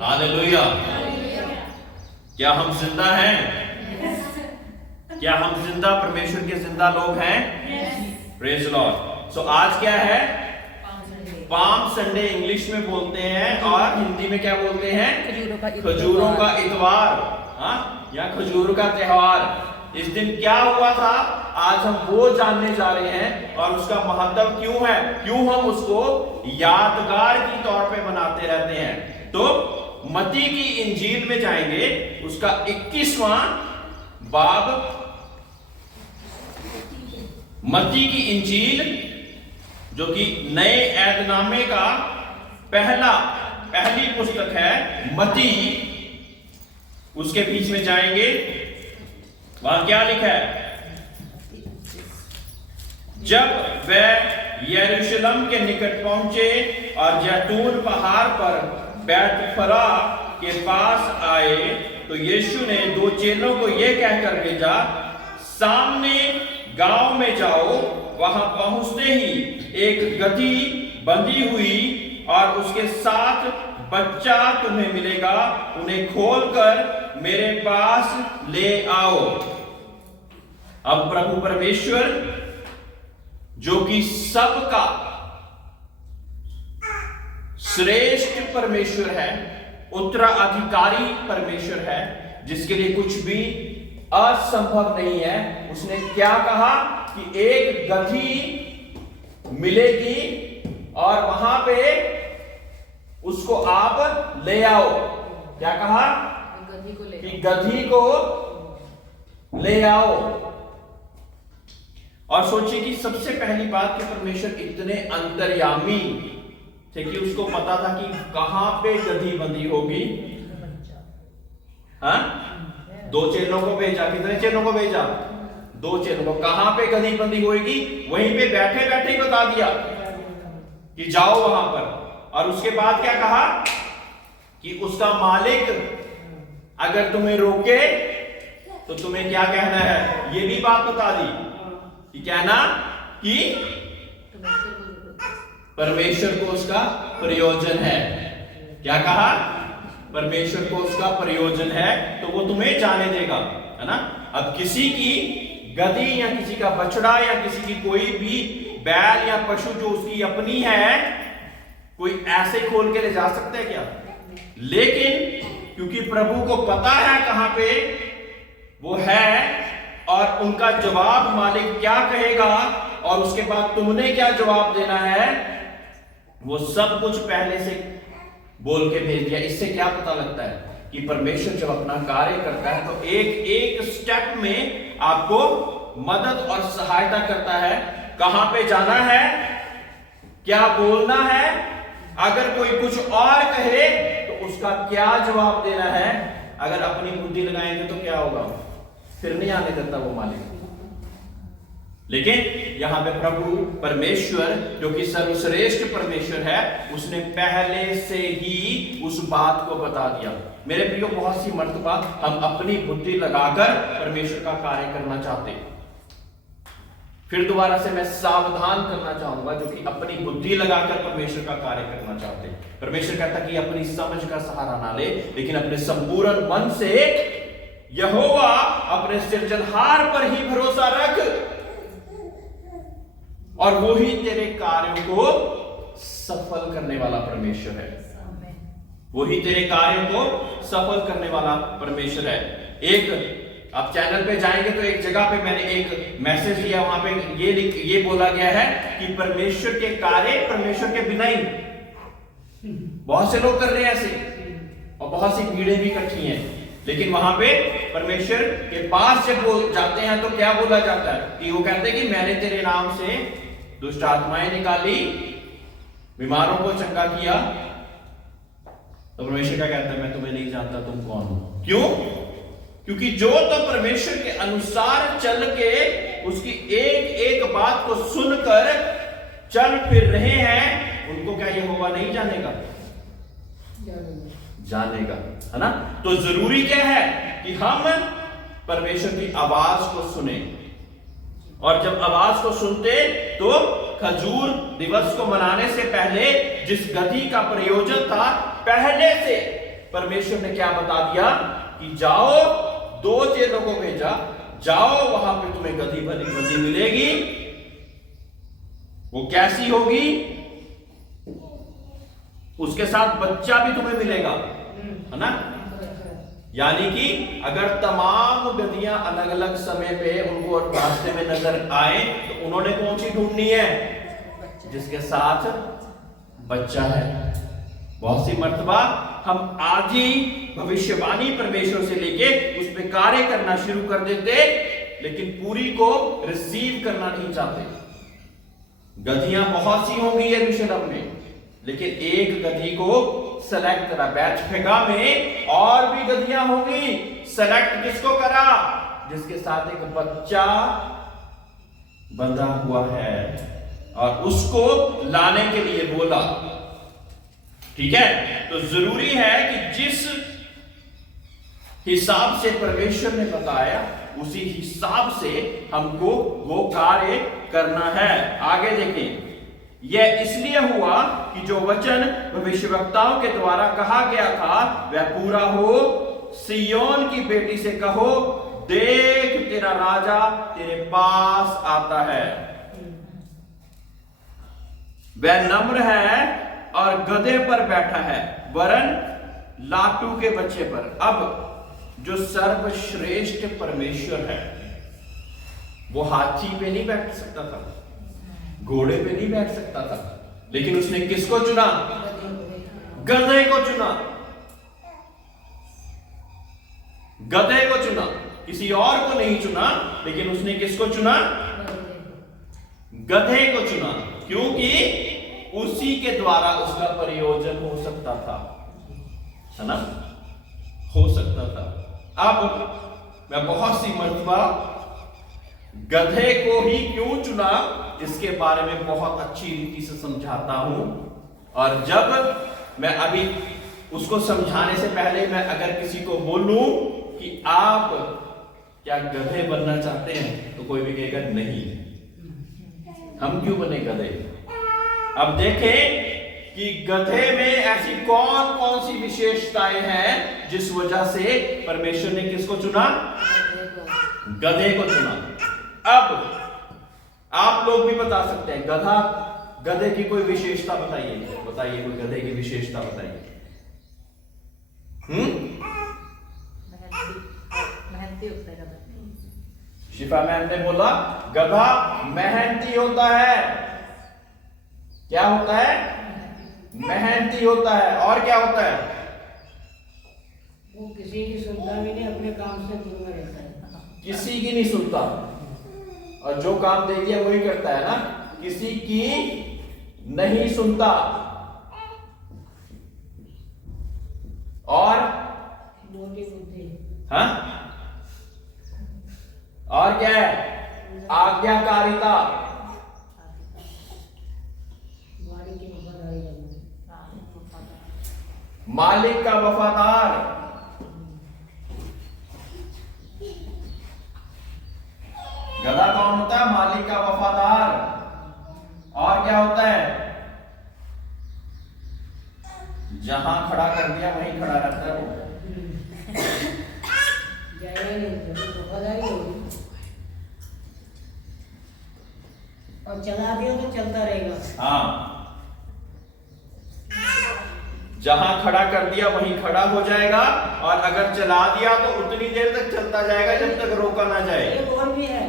Hallelujah. क्या हम जिंदा हैं? क्या हम जिंदा परमेश्वर के जिंदा लोग हैं? Praise Lord. सो आज क्या है? पाम संडे इंग्लिश में बोलते हैं और हिंदी में क्या बोलते हैं? खजूरों का इतवार, या खजूर का त्योहार। इस दिन क्या हुआ था आज हम वो जानने जा रहे हैं, और उसका महत्व क्यों है, क्यों हम उसको यादगार की तौर पे मनाते रहते हैं। तो मत्ती की इंजील में जाएंगे, उसका 21वां बाब। मत्ती की इंजील जो कि नए ऐदनामे का पहली पुस्तक है, मत्ती, उसके बीच में जाएंगे। वहां क्या लिखा है? जब वह यरूशलेम के निकट पहुंचे और जैतून पहाड़ पर बैतफरा के पास आए, तो यीशु ने 2 चेलों को यह कहकर भेजा, सामने गांव में जाओ, वहां पहुंचते ही एक गदही बंधी हुई और उसके साथ बच्चा तुम्हें मिलेगा, उन्हें खोलकर मेरे पास ले आओ। अब प्रभु परमेश्वर जो कि सबका श्रेष्ठ परमेश्वर है, उत्तराधिकारी परमेश्वर है, जिसके लिए कुछ भी असंभव नहीं है, उसने क्या कहा कि एक गदही मिलेगी और वहां पे उसको आप ले आओ। क्या कहा? कि गदही को ले आओ। और सोचिए कि सबसे पहली बात कि परमेश्वर इतने अंतर्यामी थे कि उसको पता था कि कहां पे गदही बंधी होगी। 2 चेलों को भेजा। कितने चेलों को भेजा? 2 चेलों को। कहां पे गदही बंधी होगी? वहीं पे बैठे बैठे ही बता दिया कि जाओ वहां पर। और उसके बाद क्या कहा कि उसका मालिक अगर तुम्हें रोके तो तुम्हें क्या कहना है, ये भी बात बता दी कि कहना कि परमेश्वर को उसका प्रयोजन है। क्या कहा? परमेश्वर को उसका प्रयोजन है तो वो तुम्हें जाने देगा, है ना। अब किसी की गदही या किसी का बछड़ा या किसी की कोई भी बैल या पशु जो उसकी अपनी है, कोई ऐसे खोल के ले जा सकते हैं क्या? लेकिन क्योंकि प्रभु को पता है कहां पे वो है और उनका जवाब मालिक क्या कहेगा और उसके बाद तुमने क्या जवाब देना है, वो सब कुछ पहले से बोल के भेज दिया। इससे क्या पता लगता है कि परमेश्वर जब अपना कार्य करता है तो एक एक स्टेप में आपको मदद और सहायता करता है। कहां पे जाना है, क्या बोलना है, अगर कोई कुछ और कहे तो उसका क्या जवाब देना है। अगर अपनी बुद्धि लगाएंगे तो क्या होगा? फिर नहीं आने देता वो मालिक। लेकिन यहां पे प्रभु परमेश्वर जो कि सर्वश्रेष्ठ परमेश्वर है, उसने पहले से ही उस बात को बता दिया। मेरे प्रियो, बहुत सी मर्तबा हम अपनी बुद्धि लगाकर परमेश्वर का कार्य करना चाहते हैं। फिर दोबारा से मैं सावधान करना चाहूंगा जो कि अपनी बुद्धि लगाकर परमेश्वर का कार्य करना चाहते हैं। परमेश्वर कहता कि अपनी समझ का सहारा ना ले, लेकिन अपने संपूर्ण मन से यहोवा अपने सृजनहार पर ही भरोसा रख और वो ही तेरे कार्यों को सफल करने वाला परमेश्वर है। वही तेरे कार्यों को सफल करने वाला परमेश्वर है। एक आप चैनल पे जाएंगे तो एक जगह पे मैंने एक मैसेज दिया, वहां पे ये बोला गया है कि परमेश्वर के कार्य परमेश्वर के बिना ही। बहुत से लोग कर रहे हैं ऐसे और बहुत सी भीड़ें भी इकट्ठी हैं, लेकिन वहां पे परमेश्वर के पास जब बोल जाते हैं तो क्या बोला जाता है कि वो कहते हैं कि मैंने तेरे नाम से दुष्ट आत्माएं निकाली, बीमारों को चंगा किया। तो परमेश्वर क्या कहता है? मैं तुम्हें नहीं जानता, तुम कौन हो। क्यों? क्योंकि जो तो परमेश्वर के अनुसार चल के उसकी एक एक बात को सुनकर चल फिर रहे हैं, उनको क्या यहोवा नहीं जानेगा? जानेगा, है ना। तो जरूरी क्या है कि हम परमेश्वर की आवाज को सुने, और जब आवाज को सुनते तो खजूर दिवस को मनाने से पहले जिस गधी का प्रयोजन था, पहले से परमेश्वर ने क्या बता दिया कि जाओ, 2 चेलों को भेजा, जाओ वहां पे तुम्हें गधी बनी बंधी मिलेगी। वो कैसी होगी? उसके साथ बच्चा भी तुम्हें मिलेगा, है ना। यानी कि अगर तमाम गधियां अलग अलग समय पे उनको रास्ते में नजर आए तो उन्होंने कौन सी ढूंढनी है? जिसके साथ बच्चा है। बहुत सी मर्तबा हम आज ही भविष्यवाणी परमेश्वर से लेके उस पे कार्य करना शुरू कर देते, लेकिन पूरी को रिसीव करना नहीं चाहते। गधियां बहुत सी होंगी यरूशलेम में, लेकिन एक गधी को सेलेक्ट करा। बैतफेगा में और भी गधियां होंगी, सेलेक्ट किसको करा? जिसके साथ एक बच्चा बंधा हुआ है, और उसको लाने के लिए बोला। ठीक है, तो जरूरी है कि जिस हिसाब से परमेश्वर ने बताया उसी हिसाब से हमको वो कार्य करना है। आगे देखें, यह इसलिए हुआ कि जो वचन भविष्यवक्ताओं के द्वारा कहा गया था वह पूरा हो। सिय्योन की बेटी से कहो, देख तेरा राजा तेरे पास आता है, वह नम्र है और गधे पर बैठा है, वरन लाटू के बच्चे पर। अब जो सर्वश्रेष्ठ परमेश्वर है वो हाथी पे नहीं बैठ सकता था, घोड़े पे नहीं बैठ सकता था, लेकिन उसने किसको चुना? गधे को चुना। गधे को चुना, किसी और को नहीं चुना, लेकिन उसने किसको चुना? गधे को चुना, क्योंकि उसी के द्वारा उसका प्रयोजन हो सकता था, है ना, हो सकता था। अब मैं बहुत सी मर्तबा गधे को ही क्यों चुना इसके बारे में बहुत अच्छी रीति से समझाता हूं, और जब मैं अभी उसको समझाने से पहले मैं अगर किसी को बोलूं कि आप क्या गधे बनना चाहते हैं, तो कोई भी कहेगा नहीं, हम क्यों बने गधे। अब देखें कि गधे में ऐसी कौन कौन सी विशेषताएं हैं जिस वजह से परमेश्वर ने किसको चुना? गधे को चुना। अब आप लोग भी बता सकते हैं, गधे की कोई विशेषता बताइए, बताइए कोई गधे की विशेषता बताइए। मेहनती होता है गधा। शिफा मैम ने बोला गधा मेहनती होता है। क्या होता है? मेहनती होता है। और क्या होता है? वो किसी की सुनता भी नहीं, अपने काम से दूर में रहता है। किसी की नहीं सुनता, और जो काम दे दिया वही करता है ना, किसी की नहीं सुनता। और मोटी बुद्धि। हाँ, और क्या है? आज्ञाकारिता। वाणी की वफादारी करना। मालिक का वफादार। गधा कौन होता है? मालिक का वफादार। और क्या होता है? जहां खड़ा कर दिया वहीं खड़ा रहता है वो। जाएगा नहीं, वफादारी होगी। और चला दिया तो चलता रहेगा। हाँ, जहां खड़ा कर दिया वहीं खड़ा हो जाएगा, और अगर चला दिया तो उतनी देर तक चलता जाएगा जब तक रोका ना जाए। एक और भी है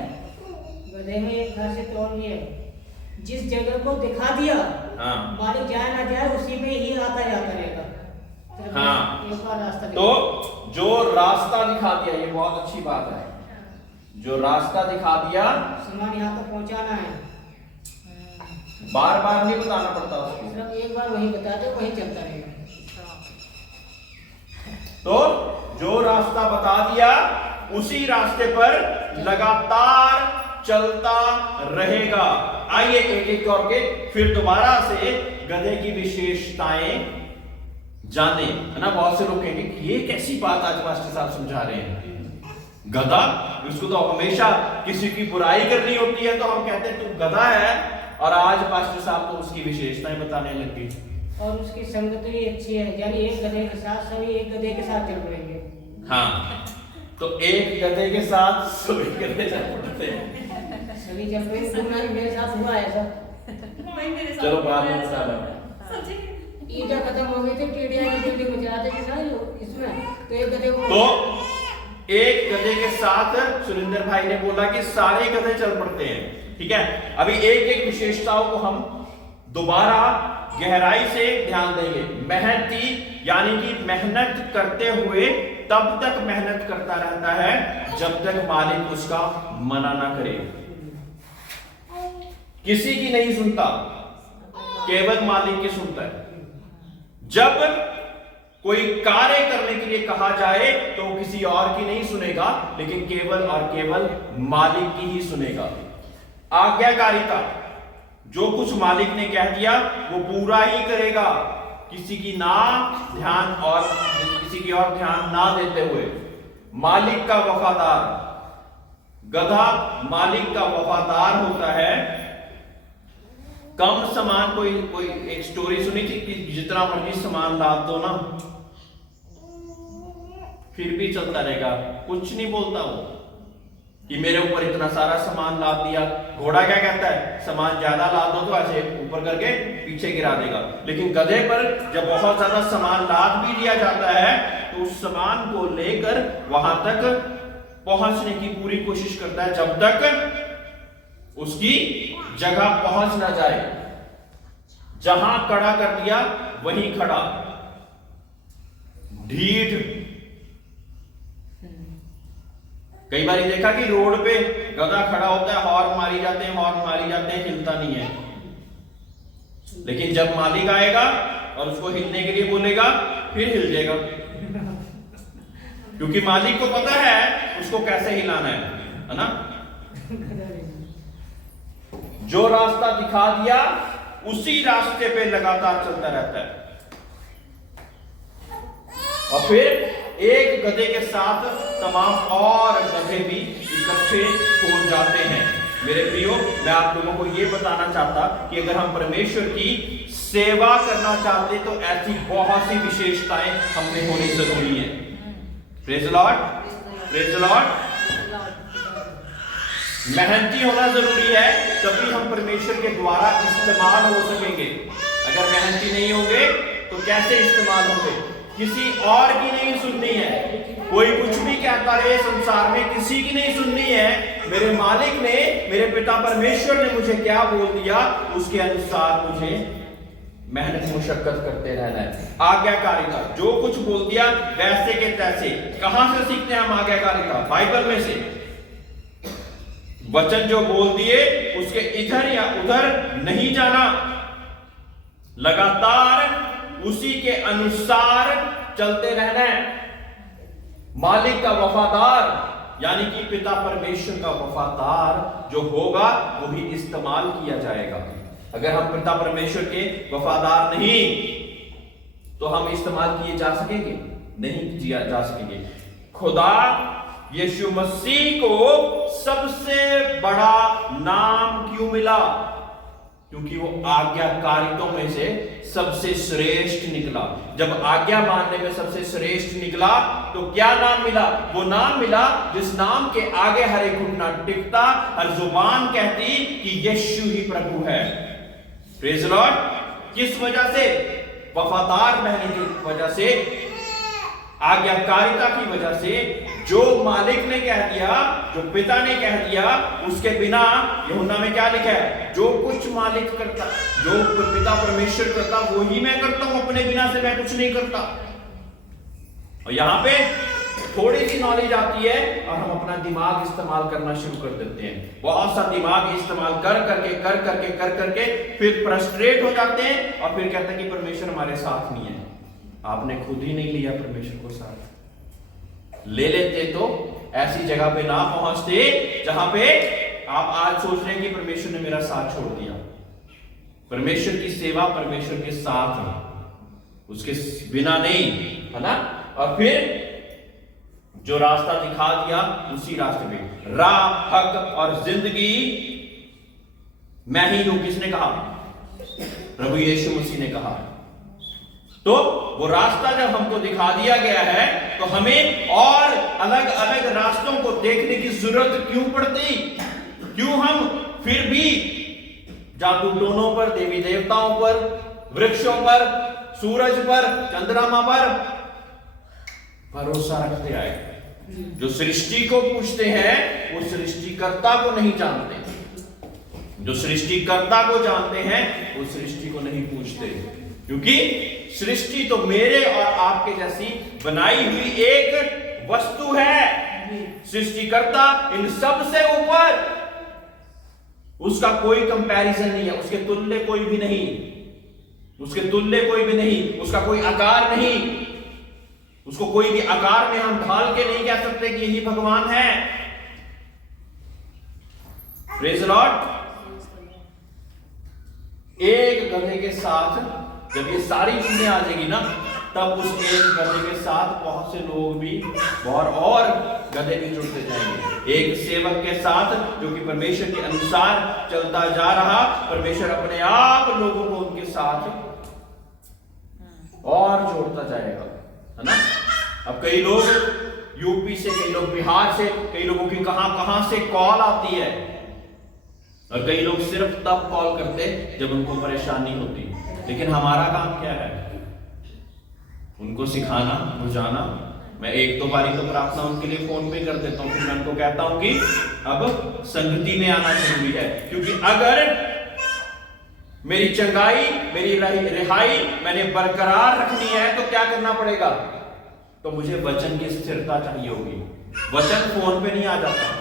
गधे में, एक खासियत और भी है, जिस जगह को दिखा दिया, हाँ, मालिक जाए ना जाए उसी में ही आता जाता रहेगा। हाँ, एक बार रास्ता तो जो रास्ता दिखा दिया, ये बहुत अच्छी बात है, जो रास्ता दिखा दिया, सामान यहाँ तक पहुँचाना है, बार बार नहीं बताना पड़ता उसको, सिर्फ एक बार वही बता दो, वही चलता रहेगा। तो जो रास्ता बता दिया उसी रास्ते पर लगातार चलता रहेगा। आइए एक एक करके फिर दोबारा से गधे की विशेषताएं जाने, है ना। बहुत से लोग कहेंगे कि ये कैसी बात आज मास्टर साहब समझा रहे हैं। गधा, इसको तो हमेशा किसी की बुराई करनी होती है तो हम कहते हैं तू गधा है, और आज पास्टर साहब तो उसकी विशेषताएं बताने लग गए। और उसकी संगत भी अच्छी है, यानी एक गधे के साथ सभी एक गधे के साथ चल पड़ेंगे। हाँ, तो एक गधे के साथ सभी गधे चल पड़ते हैं। सभी चल पड़ेंगे। मेरे साथ हुआ है सब। चलो बाद में बता रहा। ईटा खत्म हो गई थी, टीडिया की बिल्डिंग में चलाते थे सारे लोग इसमें, तो एक गधे को तो एक गधे के साथ सुरेंद्र भाई ने बोला कि सारे गधे चल पड़ते हैं। ठीक है, अभी एक एक विशेषताओं को हम दोबारा गहराई से ध्यान देंगे। मेहनती यानी कि मेहनत करते हुए तब तक मेहनत करता रहता है जब तक मालिक उसका मना ना करे। किसी की नहीं सुनता, केवल मालिक की सुनता है। जब कोई कार्य करने के लिए कहा जाए तो किसी और की नहीं सुनेगा, लेकिन केवल और केवल मालिक की ही सुनेगा। आज्ञाकारिता, जो कुछ मालिक ने कह दिया वो पूरा ही करेगा, किसी की ना ध्यान और किसी की और ध्यान ना देते हुए। मालिक का वफादार, गधा मालिक का वफादार होता है। कम सामान, कोई एक स्टोरी सुनी थी कि जितना मर्जी सामान लाद दो ना फिर भी चलता रहेगा, कुछ नहीं बोलता वो कि मेरे ऊपर इतना सारा सामान लाद दिया। घोड़ा क्या कहता है, सामान ज्यादा लाद दो तो ऐसे ऊपर करके पीछे गिरा देगा। लेकिन गधे पर जब बहुत ज्यादा सामान लाद भी दिया जाता है तो उस सामान को लेकर वहां तक पहुंचने की पूरी कोशिश करता है जब तक उसकी जगह पहुंच ना जाए। जहां खड़ा कर दिया वहीं खड़ा, ढीठ। कई बार देखा कि रोड पे गधा खड़ा होता है, हॉर्न मारी जाते हैं, हिलता नहीं है। लेकिन जब मालिक आएगा और उसको हिलने के लिए बोलेगा फिर हिल जाएगा, क्योंकि मालिक को पता है उसको कैसे हिलाना है ना। जो रास्ता दिखा दिया उसी रास्ते पे लगातार चलता रहता है। और फिर एक गधे के साथ तमाम और गधे भी इकट्ठे हो जाते हैं। मेरे प्रियो, मैं आप लोगों को यह बताना चाहता कि अगर हम परमेश्वर की सेवा करना चाहते तो ऐसी बहुत सी विशेषताएं हमने होनी जरूरी है। Praise the Lord, praise the Lord. मेहनती होना जरूरी है, तभी हम परमेश्वर के द्वारा इस्तेमाल हो सकेंगे। अगर मेहनती नहीं होंगे तो कैसे इस्तेमाल होंगे? किसी और की नहीं सुननी है। कोई कुछ भी कहता रहे संसार में, किसी की नहीं सुननी है। मेरे मालिक ने, मेरे पिता परमेश्वर ने मुझे क्या बोल दिया उसके अनुसार मुझे मेहनत मुशक्कत करते रहना है। आज्ञाकारिता, जो कुछ बोल दिया वैसे के तैसे। कहां से सीखते हैं हम आज्ञाकारिता? बाइबल में से। वचन जो बोल दिए उसके इधर या उधर नहीं जाना, लगातार उसी के अनुसार चलते रहना है। मालिक का वफादार यानी कि पिता परमेश्वर का वफादार जो होगा वही इस्तेमाल किया जाएगा। अगर हम पिता परमेश्वर के वफादार नहीं तो हम इस्तेमाल किए जा सकेंगे? नहीं किया जा सकेंगे। खुदा यीशु मसीह को सबसे बड़ा नाम क्यों मिला? क्योंकि वो आज्ञाकारियों में से सबसे श्रेष्ठ निकला। जब आज्ञा मानने में सबसे श्रेष्ठ निकला तो क्या नाम मिला? वो नाम मिला जिस नाम के आगे हर एक घुटना टिकता, हर जुबान कहती कि यीशु ही प्रभु है। Praise the Lord. किस वजह से? वफादार रहने की वजह से, आज्ञाकारिता की वजह से। जो मालिक ने कह दिया, जो पिता ने कह दिया, उसके बिना, यूहन्ना में क्या लिखा है? जो कुछ मालिक करता, जो पिता परमेश्वर करता वो ही मैं करता हूं, अपने बिना से मैं कुछ नहीं करता। और यहां पे थोड़ी सी नॉलेज आती है और हम अपना दिमाग इस्तेमाल करना शुरू कर देते हैं। बहुत सा दिमाग इस्तेमाल कर करके फिर फ्रस्ट्रेट हो जाते हैं और फिर कहते हैं कि परमेश्वर हमारे साथ नहीं है। आपने खुद ही नहीं लिया परमेश्वर को साथ। ले लेते तो ऐसी जगह पे ना पहुंचते जहां पे आप आज सोच रहे हैं कि परमेश्वर ने मेरा साथ छोड़ दिया। परमेश्वर की सेवा परमेश्वर के साथ है, उसके बिना नहीं, है ना। और फिर जो रास्ता दिखा दिया उसी रास्ते पे, राह, हक और जिंदगी मैं ही हूं, किसने कहा? प्रभु यीशु मसीह ने कहा। तो वो रास्ता जब हमको दिखा दिया गया है तो हमें और अलग अलग रास्तों को देखने की जरूरत क्यों पड़ती? क्यों हम फिर भी जादू टोनों पर, देवी देवताओं पर, वृक्षों पर, सूरज पर, चंद्रमा पर भरोसा रखते आए? जो सृष्टि को पूछते हैं वो सृष्टिकर्ता को नहीं जानते, जो सृष्टिकर्ता को जानते हैं वो सृष्टि को नहीं पूछते, क्योंकि सृष्टि तो मेरे और आपके जैसी बनाई हुई एक वस्तु है। सृष्टिकर्ता इन सब से ऊपर, उसका कोई कंपैरिजन नहीं है, उसके तुल्य कोई भी नहीं, उसके तुल्य कोई भी नहीं, उसका कोई आकार नहीं, उसको कोई भी आकार में हम ढाल के नहीं कह सकते कि यही भगवान है। Praise the Lord. एक गधे के साथ जब ये सारी चीजें आ जाएगी ना, तब उस एक गधे के साथ बहुत से लोग भी और गधे भी जुड़ते जाएंगे। एक सेवक के साथ जो कि परमेश्वर के अनुसार चलता जा रहा, परमेश्वर अपने आप लोगों को उनके साथ और जोड़ता जाएगा, है ना। अब कई लोग यूपी से, कई लोग बिहार से, कई लोगों की कहां से कॉल आती है, और कई लोग सिर्फ तब कॉल करते जब उनको परेशानी होती। लेकिन हमारा काम क्या है? उनको सिखाना, बुझाना। मैं एक दो बारी तो प्रार्थना उनके लिए फोन पे कर देता हूं, फिर मैं उनको कहता हूं कि अब संगति में आना जरूरी है, क्योंकि अगर मेरी चंगाई, मेरी रिहाई मैंने बरकरार रखनी है तो क्या करना पड़ेगा? तो मुझे वचन की स्थिरता चाहिए होगी। वचन फोन पे नहीं आ जाता।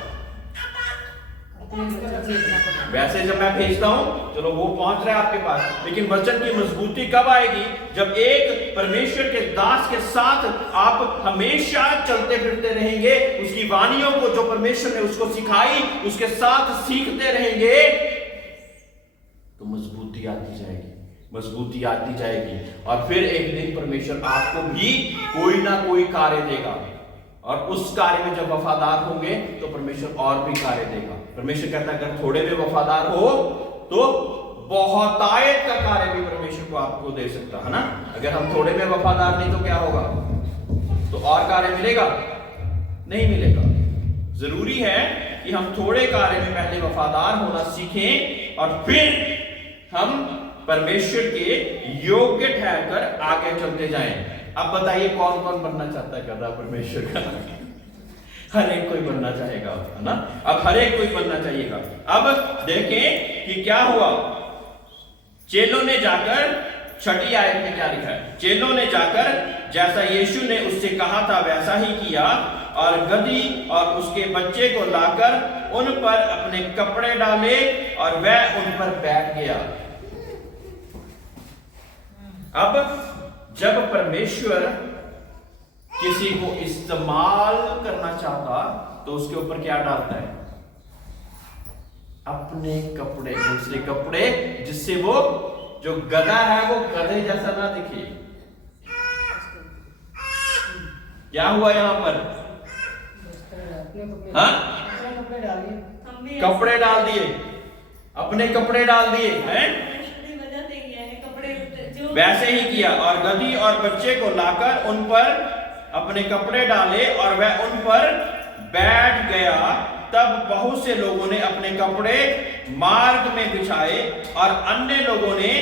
वैसे जब मैं भेजता हूं, चलो वो पहुंच रहा है आपके पास, लेकिन वचन की मजबूती कब आएगी? जब एक परमेश्वर के दास के साथ आप हमेशा चलते फिरते रहेंगे, उसकी वाणियों को जो परमेश्वर ने उसको सिखाई उसके साथ सीखते रहेंगे, तो मजबूती आती जाएगी, मजबूती आती जाएगी। और फिर एक दिन परमेश्वर आपको भी कोई ना कोई कार्य देगा, और उस कार्य में जब वफादार होंगे तो परमेश्वर और भी कार्य देगा। परमेश्वर कहता है अगर थोड़े में वफादार हो तो बहुतायत का कार्य भी परमेश्वर को आपको दे सकता है ना। अगर हम थोड़े में वफादार नहीं तो क्या होगा? तो और कार्य मिलेगा? नहीं मिलेगा। जरूरी है कि हम थोड़े कार्य में पहले वफादार होना सीखें और फिर हम परमेश्वर के योग्य ठहरकर आगे चलते जाएं। अब बताइए कौन कौन बनना चाहता है गधा परमेश्वर का? हर एक कोई बनना चाहेगा, है ना। अब हर एक कोई बनना चाहिएगा। अब देखें कि क्या हुआ। चेलों ने जाकर, छठी आयत में क्या लिखा है? चेलों ने जाकर जैसा यीशु ने उससे कहा था वैसा ही किया, और गधी और उसके बच्चे को लाकर उन पर अपने कपड़े डाले और वह उन पर बैठ गया। अब जब परमेश्वर किसी को इस्तेमाल करना चाहता तो उसके ऊपर क्या डालता है? अपने कपड़े, दूसरे कपड़े, जिससे वो जो गधा है वो गधे जैसा ना दिखे। क्या हुआ यहां पर? हाँ, कपड़े डाल दिए, अपने कपड़े डाल दिए हैं। वैसे ही किया, और गधी और बच्चे को लाकर उन पर अपने कपड़े डाले और वह उन पर बैठ गया। तब बहुत से लोगों ने अपने कपड़े मार्ग में बिछाए और अन्य लोगों ने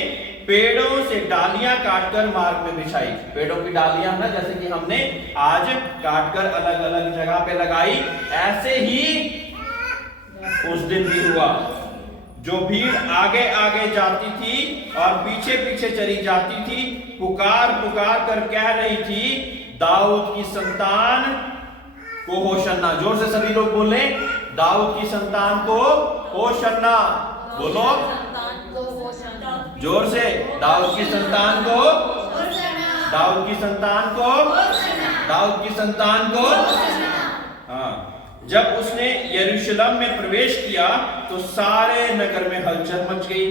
पेड़ों से डालियां काटकर मार्ग में बिछाई। पेड़ों की डालियां ना, जैसे कि हमने आज काटकर अलग अलग जगह पे लगाई, ऐसे ही उस दिन भी हुआ। जो भीड़ आगे आगे जाती थी और पीछे पीछे चली जाती थी, पुकार पुकार कर कह रही थी, दाऊद की संतान को होशन्ना। जोर से सभी लोग बोले, दाऊद की संतान को होशन्ना। बोलो जोर से, दाऊद की संतान को, दाऊद की संतान को, दाऊद की संतान को। हाँ, जब उसने यरूशलेम में प्रवेश किया तो सारे नगर में हलचल मच गई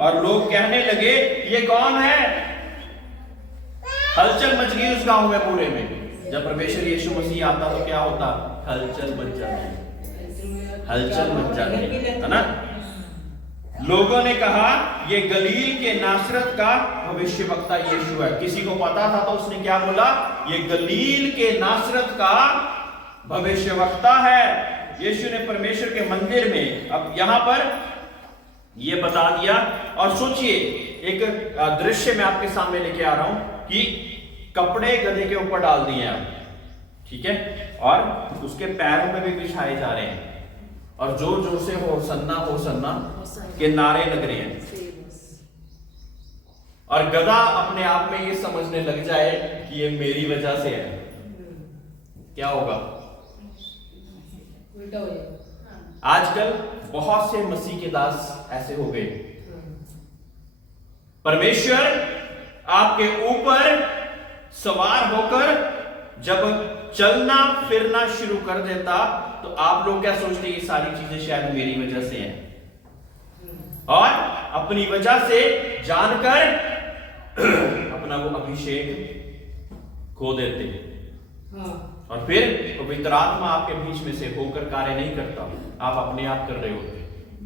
और लोग कहने लगे, ये कौन है? हलचल मच गई उस गांव में पूरे में। जब परमेश्वर यीशु मसीह आता तो क्या होता? हलचल मच जाती, हलचल मच जाती, है ना। लोगों ने कहा ये गलील के नासरत का भविष्यवक्ता यीशु है। किसी को पता था तो उसने क्या बोला? ये गलील के नासरत का भविष्यवक्ता है। यीशु ने परमेश्वर के मंदिर में, अब यहां पर ये बता दिया। और सोचिए, एक दृश्य मैं आपके सामने लेके आ रहा हूं कि कपड़े गधे के ऊपर डाल दिए हैं, ठीक है, और उसके पैरों में भी बिछाए जा रहे हैं, और जोर जोर से होसन्ना के नारे लग रहे हैं। और गधा अपने आप में ये समझने लग जाए कि ये मेरी वजह से है, क्या होगा? उल्टा हो जाएगा। आजकल बहुत से मसीह के दास ऐसे हो गए। परमेश्वर आपके ऊपर सवार होकर जब चलना फिरना शुरू कर देता तो आप लोग क्या सोचते? ये सारी चीजें शायद मेरी वजह से हैं, और अपनी वजह से जानकर अपना वो अभिषेक खो देते। हाँ। और फिर पवित्र आत्मा आपके बीच में से होकर कार्य नहीं करता, आप अपने आप कर रहे होते।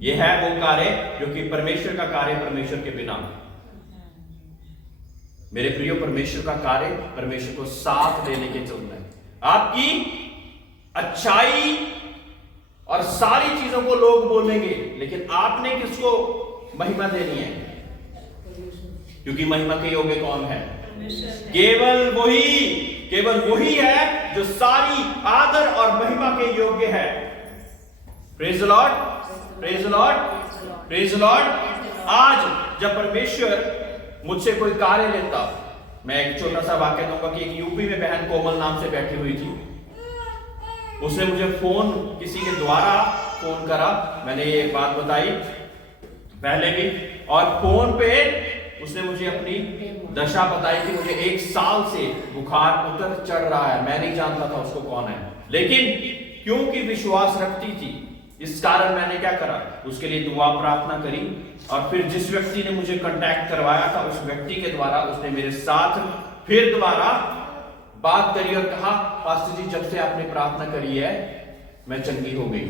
ये है वो कार्य जो कि परमेश्वर का कार्य परमेश्वर के बिना। मेरे प्रियो, परमेश्वर का कार्य परमेश्वर को साथ ले लेके चलना है। आपकी अच्छाई और सारी चीजों को लोग बोलेंगे, लेकिन आपने किसको महिमा देनी है? क्योंकि महिमा के योग्य कौन है? केवल वही है जो सारी आदर और महिमा के योग्य है। Praise the Lord, praise the Lord, praise the Lord. आज जब परमेश्वर मुझसे कोई कार्य लेता, मैं एक छोटा सा वाक्य दूंगा कि एक यूपी में बहन कोमल नाम से बैठी हुई थी। उसने मुझे फोन, किसी के द्वारा फोन करा, मैंने ये बात बताई पहले भी, और फोन पे उसने मुझे अपनी दशा बताई कि मुझे 1 साल से बुखार उतर चढ़ रहा है। मैं नहीं जानता था उसको कौन है, लेकिन क्योंकि विश्वास रखती थी, इस कारण मैंने क्या करा, उसके लिए दुआ प्रार्थना करी। और फिर जिस व्यक्ति ने मुझे कांटेक्ट करवाया था, उस व्यक्ति के द्वारा उसने मेरे साथ फिर दोबारा बात करी और कहा, पास्टर जी जब से आपने प्रार्थना करी है मैं चंगी हो गई।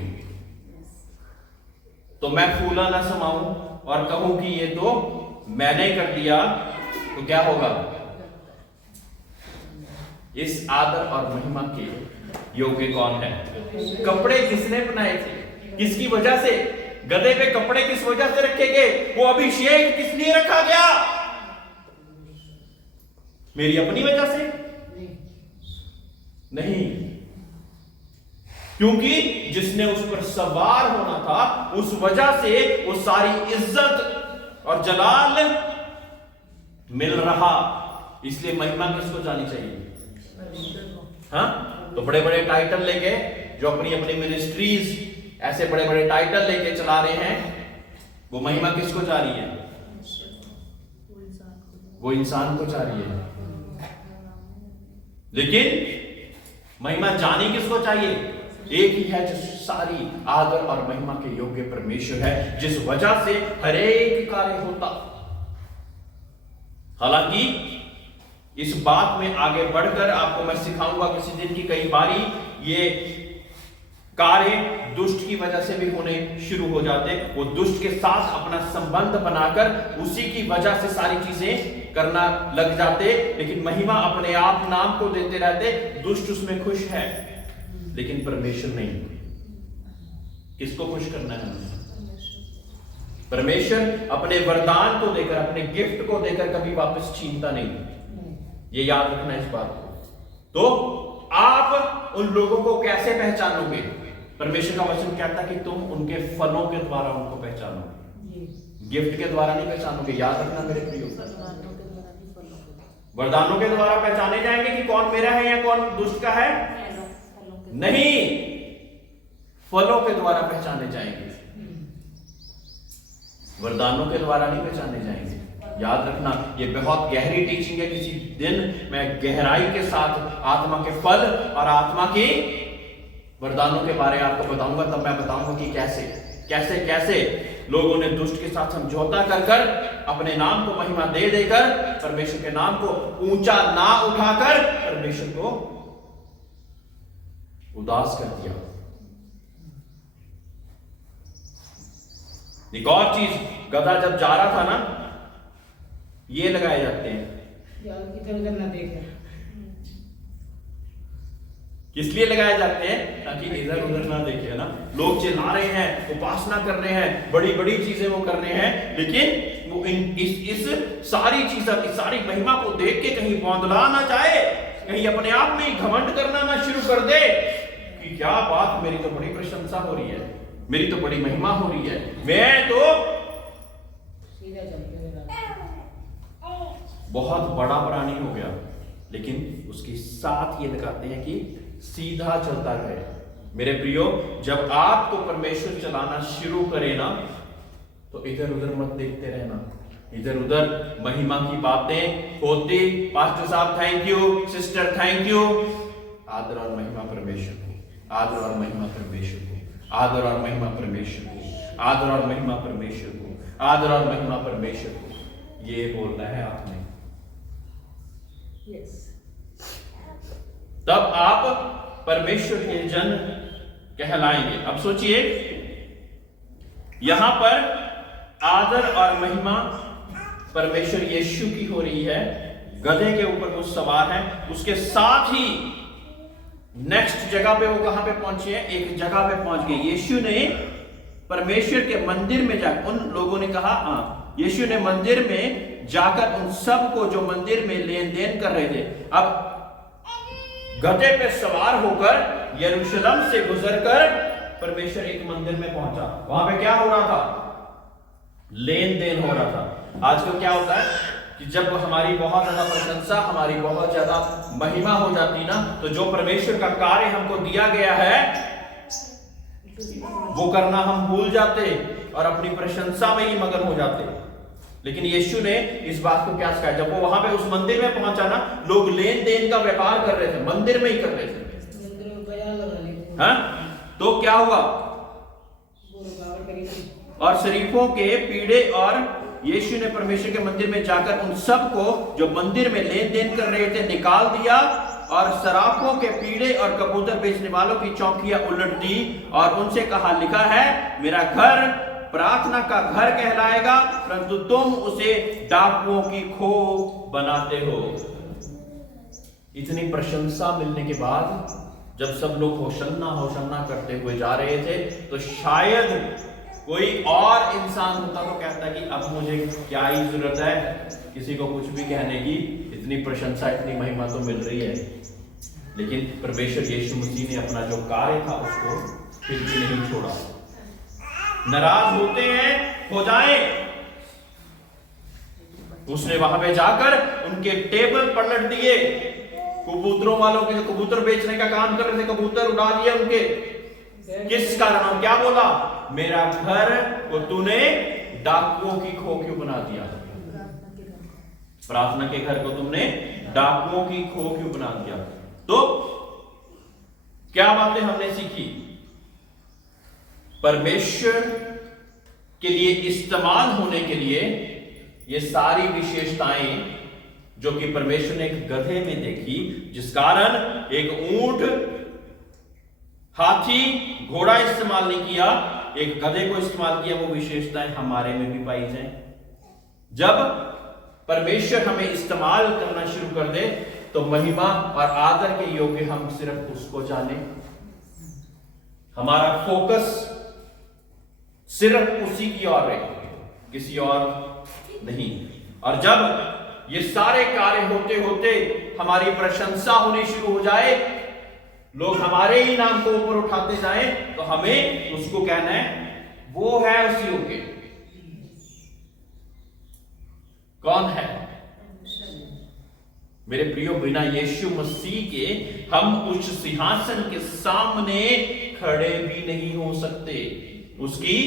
तो मैं फूला ना समाऊं और कहूं कि ये तो मैंने कर दिया, तो क्या होगा? इस आदर और महिमा के योग्य कौन है? कपड़े किसने बनाए थे? किसकी वजह से? गधे पे कपड़े किस वजह से रखे गए? वो अभिषेक किस लिए रखा गया? मेरी अपनी वजह से नहीं, क्योंकि जिसने उस पर सवार होना था, उस वजह से वो सारी इज्जत और जलाल मिल रहा। इसलिए महिमा किसको जानी चाहिए? हाँ, तो बड़े बड़े टाइटल लेके जो अपनी अपनी मिनिस्ट्रीज ऐसे बड़े बड़े टाइटल लेके चला रहे हैं, वो महिमा किसको जा रही है? वो इंसान को जा रही है। लेकिन महिमा जानी किसको चाहिए? एक ही है जो सारी आदर और महिमा के योग्य परमेश्वर है, जिस वजह से हर एक कार्य होता। हालांकि इस बात में आगे बढ़कर आपको मैं सिखाऊंगा किसी दिन की कई बारी ये कार्य दुष्ट की वजह से भी होने शुरू हो जाते। वो दुष्ट के साथ अपना संबंध बनाकर उसी की वजह से सारी चीजें करना लग जाते, लेकिन महिमा अपने आप नाम को देते रहते। दुष्ट उसमें खुश है, लेकिन परमेश्वर नहीं। किसको खुश करना है? परमेश्वर अपने वरदान को देकर, अपने गिफ्ट को देकर कभी वापस छीनता नहीं। ये याद रखना इस बात को। तो आप उन लोगों को कैसे पहचानोगे? परमेश्वर का वचन कहता है कि तुम उनके फलों के द्वारा उनको पहचानोगे, गिफ्ट के द्वारा नहीं पहचानोगे। याद रखना मेरे प्रियो, वरदानों के द्वारा पहचाने जाएंगे कि कौन मेरा है या कौन दुष्ट का है? नहीं, फलों के द्वारा पहचाने जाएंगे, वरदानों के द्वारा नहीं पहचाने जाएंगे। याद रखना, ये बहुत गहरी टीचिंग है। किसी दिन मैं गहराई के साथ आत्मा के फल और आत्मा की वरदानों के बारे में आपको बताऊंगा। तब मैं बताऊंगा कि कैसे कैसे कैसे लोगों ने दुष्ट के साथ समझौता कर कर अपने नाम को महिमा दे देकर परमेश्वर के नाम को ऊंचा ना उठाकर परमेश्वर को उदास कर दिया। एक और चीज, गधा जब जा रहा था ना, ये लगाए जाते हैं, यार इधर उधर ना देखे। किस लिए लगाए जाते हैं? ताकि इधर उधर ना देखे, है ना। लोग चिल्ला रहे हैं, उपासना कर रहे हैं, बड़ी बड़ी चीजें वो कर रहे हैं, लेकिन वो इस सारी चीजों की सारी महिमा को देख के कहीं बौंदला ना जाए, कहीं अपने आप में ही घमंड करना ना शुरू कर दे कि क्या बात, मेरी तो बड़ी प्रशंसा हो रही है, मेरी तो बड़ी महिमा हो रही है, मैं तो सीधा चलते बहुत बड़ा प्राणी हो गया। लेकिन उसके साथ ये लगाते हैं कि सीधा चलता रहे। मेरे प्रियो, जब आपको परमेश्वर चलाना शुरू करे ना, तो इधर उधर मत देखते रहना। इधर उधर महिमा की बातें होती, पास्टर साहब thank you, sister thank you, आदर और महिमा परमेश्वर को, आदर और महिमा परमेश्वर को, आदर और महिमा परमेश्वर को, आदर और महिमा परमेश्वर को, आदर और महिमा परमेश्वर को, ये बोलना है आपने। यस। तब आप परमेश्वर के जन कहलाएंगे। अब सोचिए, यहां पर आदर और महिमा परमेश्वर यीशु की हो रही है, गधे के ऊपर वो सवार है, उसके साथ ही नेक्स्ट जगह पे वो कहां पे पहुंचे हैं? एक जगह पे पहुंच गए। यीशु ने परमेश्वर के मंदिर में जाकर, उन लोगों ने कहा, यीशु ने मंदिर में जाकर उन सब को जो मंदिर में लेन देन कर रहे थे, अब गधे पे सवार होकर यरूशलेम से गुजरकर परमेश्वर एक मंदिर में पहुंचा। वहां पे क्या हो रहा था? लेन देन हो रहा था। आजकल क्या होता है कि जब हमारी बहुत ज्यादा प्रशंसा, हमारी बहुत ज्यादा महिमा हो जाती ना, तो जो परमेश्वर का कार्य हमको दिया गया है वो करना हम भूल जाते और अपनी प्रशंसा में ही मगन हो जाते। लेकिन यीशु ने इस बात को क्या सिखाया? जब वो वहां पे उस मंदिर में पहुंचा ना, लोग लेन देन का व्यापार कर रहे थे, मंदिर में ही कर रहे थे। मंदिर में बाजार लगा लेते। हाँ? तो क्या हुआ? वो रुकावट करी। और शरीफों के पीड़े, और यीशु ने परमेश्वर के मंदिर में जाकर उन सब को जो मंदिर में लेन देन कर रहे थे निकाल दिया, और सराफों के पीड़े और कबूतर बेचने वालों की चौकियां उलट दी, और उनसे कहा, लिखा है मेरा घर प्रार्थना का घर कहलाएगा, परंतु तुम उसे डाकुओं की खो बनाते हो। इतनी प्रशंसा मिलने के बाद जब सब लोग होशन्ना होशन्ना करते हुए जा रहे थे, तो शायद कोई और इंसान होता तो कहता कि अब मुझे क्या ही जरूरत है किसी को कुछ भी कहने की, इतनी प्रशंसा इतनी महिमा तो मिल रही है। लेकिन परमेश्वर यीशु मसीह ने अपना जो कार्य था उसको फिर भी नहीं छोड़ा। नाराज होते हैं, हो जाए, उसने वहां पे जाकर उनके टेबल पलट दिए। कबूतरों वालों के, जो कबूतर बेचने का काम कर रहे थे, कबूतर उड़ा दिए उनके। किस कारण? क्या बोला? मेरा घर को तूने डाकुओं की खो क्यों बना दिया? प्रार्थना के घर को तुमने डाकुओं की खो क्यों बना दिया? तो क्या बातें हमने सीखी? परमेश्वर के लिए इस्तेमाल होने के लिए ये सारी विशेषताएं जो कि परमेश्वर ने एक गधे में देखी, जिस कारण एक ऊंट, हाथी, घोड़ा इस्तेमाल नहीं किया, एक गधे को इस्तेमाल किया, वो विशेषताएं हमारे में भी पाई जाएं। जब परमेश्वर हमें इस्तेमाल करना शुरू कर दे तो महिमा और आदर के योग्य हम सिर्फ उसको जाने, हमारा फोकस सिर्फ उसी की ओर रहे, किसी और नहीं। और जब ये सारे कार्य होते होते हमारी प्रशंसा होनी शुरू हो जाए, लोग हमारे ही नाम को ऊपर उठाते जाएं, तो हमें उसको कहना है वो है उसी योग्य। कौन है? मेरे प्रियो, बिना यीशु मसीह के हम उस सिंहासन के सामने खड़े भी नहीं हो सकते। उसकी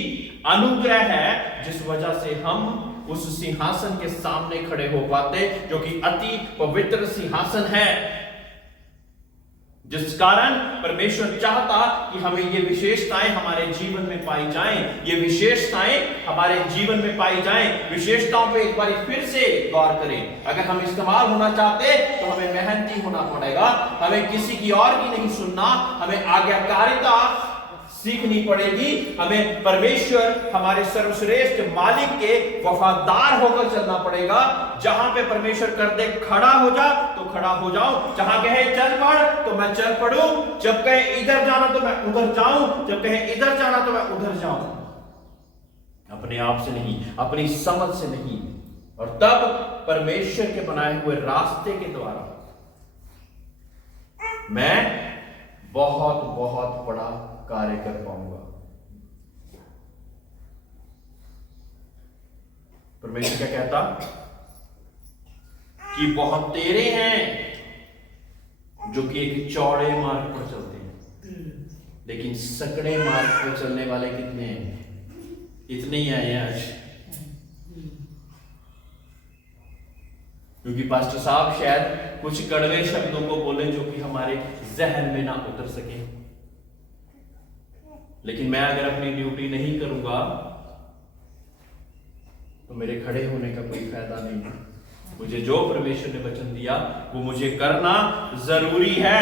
अनुग्रह है जिस वजह से हम उस सिंहासन के सामने खड़े हो पाते, जो कि अति पवित्र सिंहासन है, जिस कारण परमेश्वर चाहता कि हमें ये विशेषताएं हमारे जीवन में पाई जाएं, ये विशेषताएं हमारे जीवन में पाई जाएं। विशेषताओं पे एक बार फिर से गौर करें। अगर हम इस्तेमाल होना चाहते तो हमें मेहनती होना पड़ेगा, हमें किसी की और की नहीं सुनना, हमें आज्ञाकारिता सीखनी पड़ेगी। हमें परमेश्वर हमारे सर्वश्रेष्ठ मालिक के वफादार होकर चलना पड़ेगा। जहां पे परमेश्वर कर दे खड़ा हो जा तो खड़ा हो जाओ, जहां कहे चल पड़ तो मैं चल पड़ूं, जब कहे इधर जाना तो मैं उधर जाऊं, जब कहे इधर जाना तो मैं उधर जाऊं। अपने आप से नहीं, अपनी समझ से नहीं, और तब परमेश्वर के बनाए हुए रास्ते के द्वारा मैं बहुत बहुत बड़ा कार्य कर पाऊंगा। परमेश्वर क्या कहता कि बहुत तेरे हैं जो कि एक चौड़े मार्ग पर चलते हैं, लेकिन सकड़े मार्ग पर चलने वाले कितने हैं? इतने ही आए आज। क्योंकि पास्टर साहब शायद कुछ कड़वे शब्दों को बोले जो कि हमारे जहन में ना उतर सके, लेकिन मैं अगर अपनी ड्यूटी नहीं करूंगा तो मेरे खड़े होने का कोई फायदा नहीं। मुझे जो परमेश्वर ने वचन दिया वो मुझे करना जरूरी है।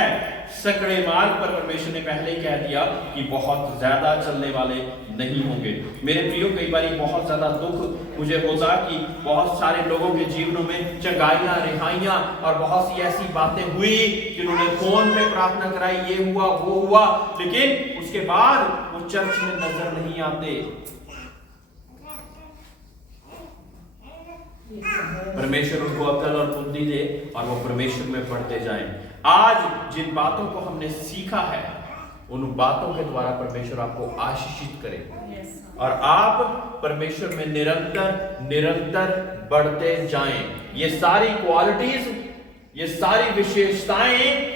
सकड़े मार्ग पर परमेश्वर ने पहले ही कह दिया कि बहुत ज्यादा चलने वाले नहीं होंगे। मेरे प्रियो, कई बार बहुत ज्यादा दुख मुझे होता कि बहुत सारे लोगों के जीवनों में चंगाइयां, रिहाइयां और बहुत सी ऐसी बातें हुई जिन्होंने फोन में प्रार्थना कराई, ये हुआ वो हुआ, लेकिन उसके बाद वो चर्च में नजर नहीं आते। परमेश्वर उनको अकल और बुद्धि दे और वो परमेश्वर में बढ़ते जाएं। आज जिन बातों को हमने सीखा है उन बातों के द्वारा परमेश्वर आपको आशीषित करे और आप परमेश्वर में निरंतर निरंतर बढ़ते जाएं। ये सारी क्वालिटीज, ये सारी विशेषताएं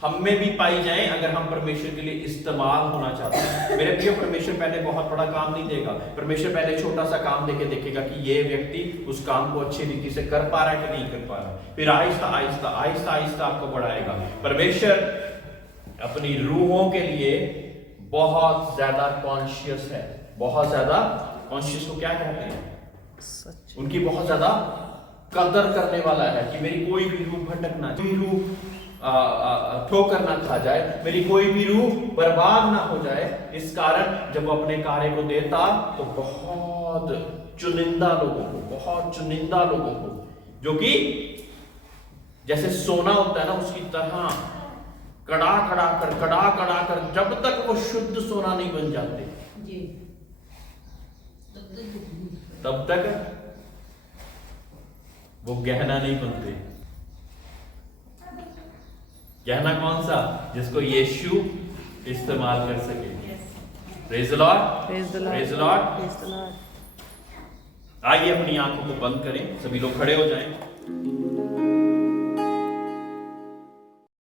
हम में भी पाई जाएं अगर हम परमेश्वर के लिए इस्तेमाल होना चाहते हैं। मेरे प्रिय, परमेश्वर पहले बहुत बड़ा काम नहीं देगा। परमेश्वर पहले छोटा सा काम देके देखेगा कि ये व्यक्ति उस काम को अच्छी रीति से कर पा रहा है कि नहीं कर पा रहा, फिर आहिस्ता आहिस्ता आहिस्ता आहिस्ता आपको बढ़ाएगा। परमेश्वर अपनी रूहों के लिए बहुत ज्यादा कॉन्शियस है। बहुत ज्यादा कॉन्शियस को क्या कहते हैं? उनकी बहुत ज्यादा कदर करने वाला है कि मेरी कोई भी रूह भटक ना, कोई रूह ठोकर ना खा जाए, मेरी कोई भी रूह बर्बाद ना हो जाए। इस कारण जब वो अपने कार्य को देता तो बहुत चुनिंदा लोगों को, बहुत चुनिंदा लोगों को, जो कि जैसे सोना होता है ना उसकी तरह कड़ा कड़ा कर जब तक वो शुद्ध सोना नहीं बन जाते जी, तब तक वो गहना नहीं बनते। गहना कौन सा? जिसको यीशु इस्तेमाल कर सके। Praise the Lord, praise the Lord. आइए अपनी आंखों को बंद करें, सभी लोग खड़े हो जाएं।